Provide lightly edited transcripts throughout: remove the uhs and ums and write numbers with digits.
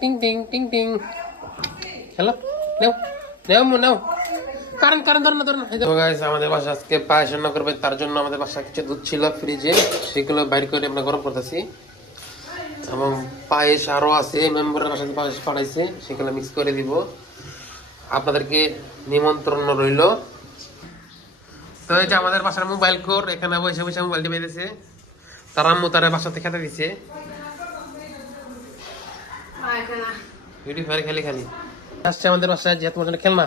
টিং টিং টিং টিং খেলো নেও নেও নেও কারণ কারণ ধর না ধর না তো গাইস আমাদের বাসা আজকে পায়েস রান্না করবে তার জন্য আমাদের বাসা কিছু দুধ ছিল ফ্রিজে সেগুলো বাইর করে আমরা গরম করতেছি এবং পায়েস আরো আছে মেম্বারের বাসাতে পায়েস পাঠাইছে সেগুলো মিক্স করে দিব আপনাদেরকে নিমন্ত্রণ রইল তো এই যে আমাদের বাসার মোবাইল কোর এখানে বসে বসে মোবাইল টিপে দিয়েছে তার আম্মু তার বাসাতে খেতে দিছে ভিডিও ফায়ার খেলে খালি আসছে আমাদের বাসায় যে তোমার জন্য খেলনা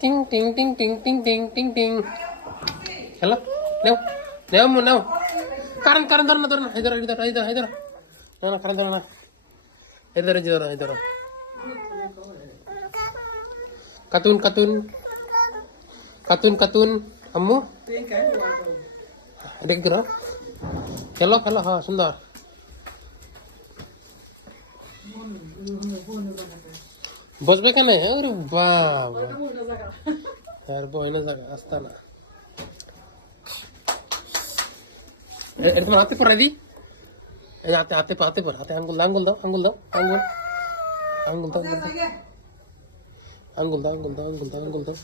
টিং টিং টিং টিং টিং টিং টিং টিং খেলো নেও নেও নেও কারণ কারণ ধর না ধর না হাইদর হাইদর হাইদর হাইদর না না কারণ ধর না Haidar Haidar Haidar cartoon cartoon cartoon cartoon আম্মু এটা কি করো খেলো খেলো হ্যাঁ সুন্দর বসবে কেন আরে বাবা আর বইনা জায়গা আসতা না এটা তোমার হাতে পড়াই দি হাতে হাতে হাতে পর হাতে আঙ্গুল আঙ্গুল দাও আঙ্গুল দাও আঙ্গুল আঙ্গুল দাও আঙ্গুল দাও আঙ্গুল দাও আঙ্গুল দাও আঙ্গুল দাও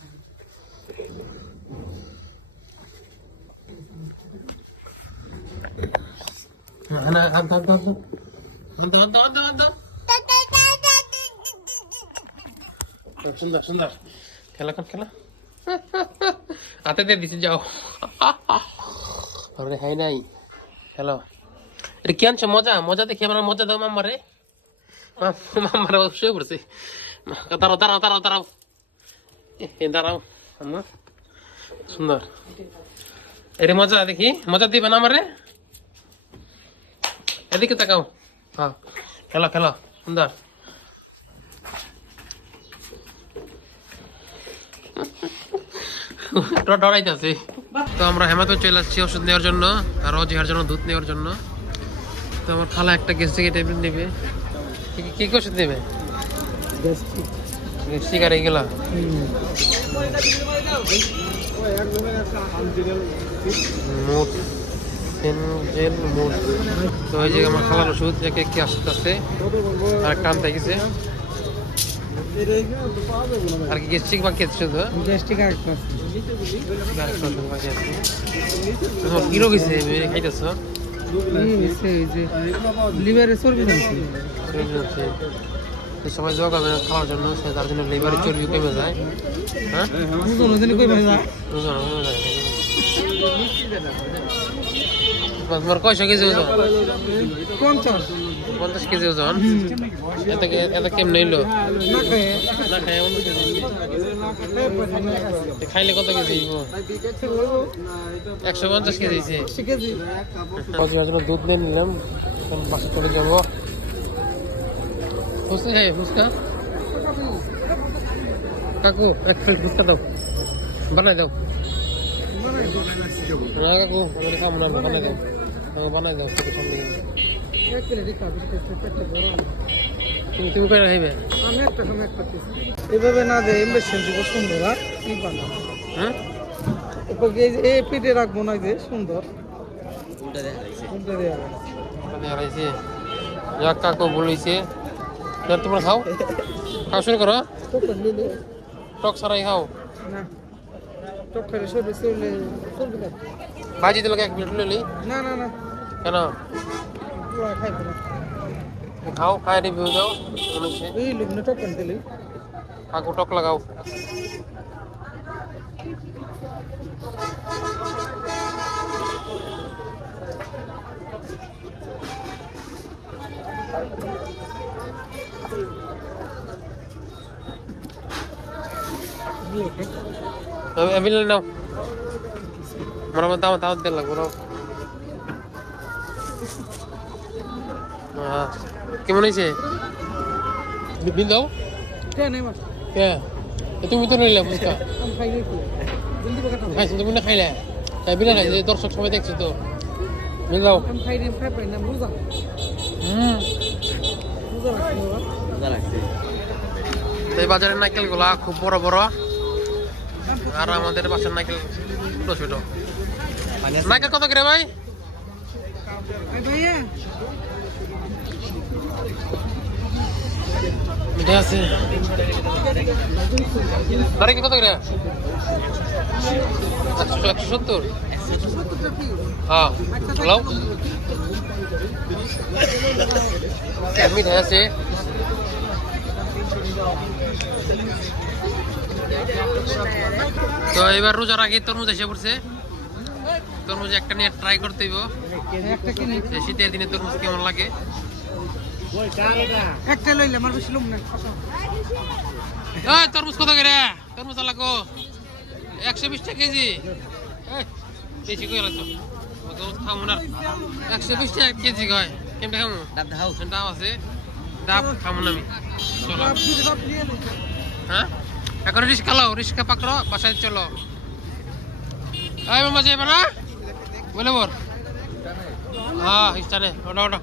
না হাত দাও দাও দাও দাও দাও দাও সুন্দর সুন্দর খেলা কর খেলা হাতে দিয়ে দিছে যাও আরে হাই নাই খেলো এটা কি আনছো মজা মজা দেখি আমার মজা দাও মাম্মারে মাম্মারে শুয়ে পড়ছে দাঁড়াও দাঁড়াও দাঁড়াও দাঁড়াও দাঁড়াও আম্মা সুন্দর এটা মজা দেখি মজা দিবে না আমারে এদিকে তাকাও হ্যাঁ খেলো খেলো সুন্দর ডরাইতেছে তো আমরা হেমাতে চলে আসছি ওষুধ নেওয়ার জন্য আর অজিহার জন্য দুধ নেওয়ার জন্য তো আমার খালা একটা গ্যাস্ট্রিক ট্যাবলেট নেবে কি কি ওষুধ নেবে গ্যাস্ট্রিক আর এইগুলা মুড সেনজেল মুড তো এই যে আমার খালার ওষুধ একে কি আসতে আর কাম থেকেছে আর কি গ্যাস্ট্রিক বাকি আছে শুধু গ্যাস্ট্রিক আর একটা বাকি আছে কি রোগ হয়েছে খাইতেছ লিভারে চর্বি হচ্ছে সবাই জগাবে খাওয়ার জন্য তার জন্য লিভারে চর্বি কমে যায় হ্যাঁ কমে যায় তোমার কয়শো কেজি ওজন 50 কেজি ওজন এত কেমন হইলো খাইলে কত কেজি 150 কেজি দুধ নিয়ে নিলাম বাসা চলে যাবো ফুচকা কাকু এক প্লেট ফুচকা দাও বানাই দাও না কাকু আমাদের খাবো না বানাই দাও বানাই দাও সামনে তুমি কয়টা খাইবে আমি একটা সময় একটা এভাবে না দে ইমবেশন দিব সুন্দর আর কি বানাবো হ্যাঁ এই পেটে রাখবো না যে সুন্দর উল্টা দেয়া রাইছে যা কাকু বলেছে তোমরা খাও খাও শুরু করো টক ছাড়াই খাও না টক খাইলে চলবে ভাজি দিলে এক প্লেট লইলি না না না কেন খাইবে না খাও খাই রিভিউ দাও এই লুবনে টক কেন দিলি কাকু টক লাগাও अभी नाও মরা মত দাও দিল লাগবো হ্যাঁ কেমন হয়েছে বিল দাও কে নেই মা কে তুমি তো নিলে ফুচকা আমি খাইলে কি জলদি পকাটা খাইছ তুমি না খাইলে তাই বিল খাই যে দর্শক সবাই দেখছে তো বিল দাও আমি খাই পাই না বুঝা বুঝা লাগছে এই বাজারের নারকেলগুলা খুব বড় বড় আর আমাদের বাসার নারকেল ছোট ছোট নারকেল কত করে ভাই ভাইয়া মিঠে আছে নারিকেল কত করে 170 হ্যাঁ লাও মিঠে আছে তো এবার রোজার আগে তরমুজ এসে পড়ছে তরমুজ একটা নিয়ে ট্রাই করতে হইব শীতের দিনে তরমুজ কেমন লাগে একটা লইলে আমার বেশি লম না তরমুজ কত করে তরমুজ লাগো 120 টাকা কেজি বেশি করে লাগতো খামু না 120 টাকা কেজি কয় কেমটা খামু ডাব আছে ডাব খামু না আমি চলো হ্যাঁ এখন রিক্সা লাও রিক্সা পাকড়ো বাসায় চলো এই মামা যাইবা না বলে বল হ্যাঁ স্থানে ওটা